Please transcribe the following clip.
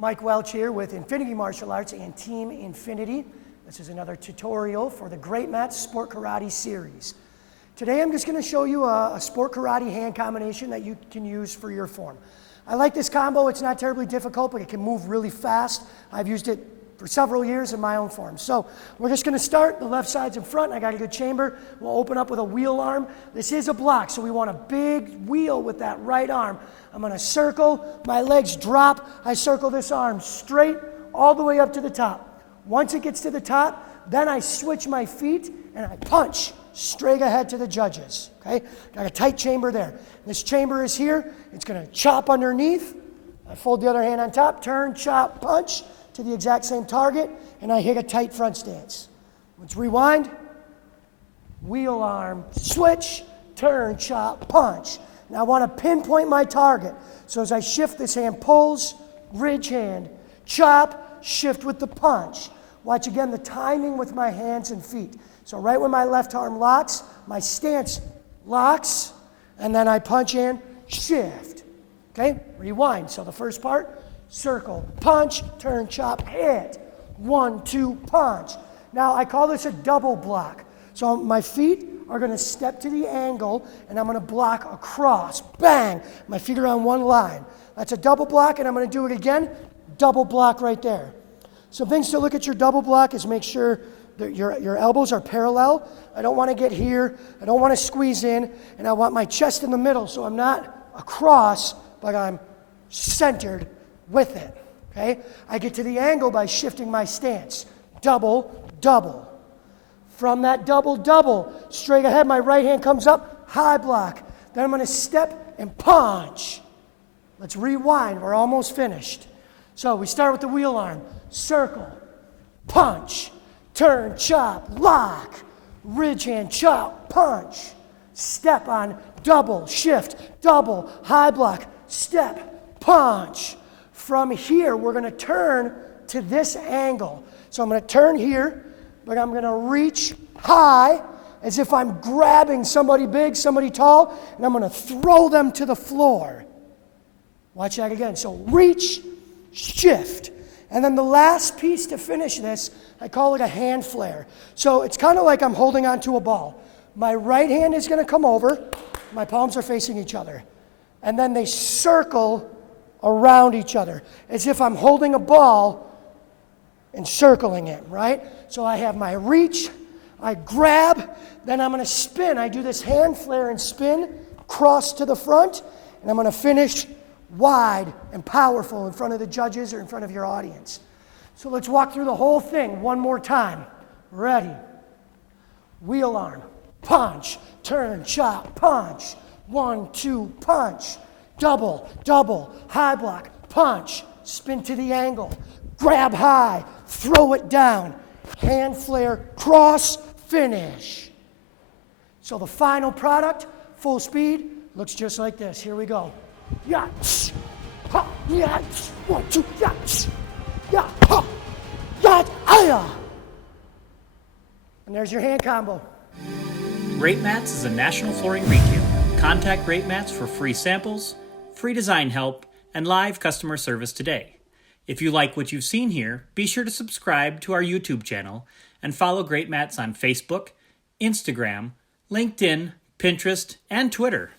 Mike Welch here with Infinity Martial Arts and Team Infinity. This is another tutorial for the Greatmats Sport Karate series. Today I'm just going to show you a Sport Karate hand combination that you can use for your form. I like this combo. It's not terribly difficult, but it can move really fast. I've used it for several years in my own form. So we're just going to start. The left side's in front. I got a good chamber. We'll open up with a wheel arm. This is a block, so we want a big wheel with that right arm. I'm going to circle. My legs drop. I circle this arm straight all the way up to the top. Once it gets to the top, then I switch my feet and I punch straight ahead to the judges. Okay? Got a tight chamber there. This chamber is here. It's going to chop underneath. I fold the other hand on top, turn, chop, punch to the exact same target, and I hit a tight front stance. Let's rewind. Wheel arm, switch, turn, chop, punch. Now I want to pinpoint my target. So as I shift, this hand pulls, ridge hand, chop, shift with the punch. Watch again the timing with my hands and feet. So right when my left arm locks, my stance locks, and then I punch in, shift. Okay, rewind. So the first part, circle, punch, turn, chop, hit. 1, 2, punch. Now I call this a double block. So my feet are going to step to the angle, and I'm going to block across. Bang! My feet are on one line. That's a double block, and I'm going to do it again. Double block right there. Some things to look at your double block is make sure that your elbows are parallel. I don't want to get here. I don't want to squeeze in, and I want my chest in the middle, so I'm not across, but I'm centered with it. Okay? I get to the angle by shifting my stance. Double, double. From that double, double, straight ahead, my right hand comes up, high block. Then I'm going to step and punch. Let's rewind. We're almost finished. So we start with the wheel arm. Circle, punch, turn, chop, lock, ridge hand, chop, punch. Step on, double, shift, double, high block, step, punch. From here, we're going to turn to this angle. So I'm going to turn here, but I'm going to reach high as if I'm grabbing somebody big, somebody tall, and I'm going to throw them to the floor. Watch that again. So reach, shift. And then the last piece to finish this, I call it a hand flare. So it's kind of like I'm holding onto a ball. My right hand is going to come over. My palms are facing each other. And then they circle around each other as if I'm holding a ball and circling it, right? So I have my reach, I grab, then I'm going to spin. I do this hand flare and spin, cross to the front, and I'm going to finish wide and powerful in front of the judges or in front of your audience. So let's walk through the whole thing one more time. Ready? Wheel arm, punch, turn, chop, punch. 1, 2, punch. Double, double, high block, punch, spin to the angle, grab high, throw it down, hand flare, cross, finish. So the final product, full speed, looks just like this. Here we go. Yeah, ha, yeah, 1, 2, yeah, ha, yeah, aya. And there's your hand combo. Greatmats is a national flooring retailer. Contact Greatmats for free samples, free design help, and live customer service today. If you like what you've seen here, be sure to subscribe to our YouTube channel and follow Greatmats on Facebook, Instagram, LinkedIn, Pinterest, and Twitter.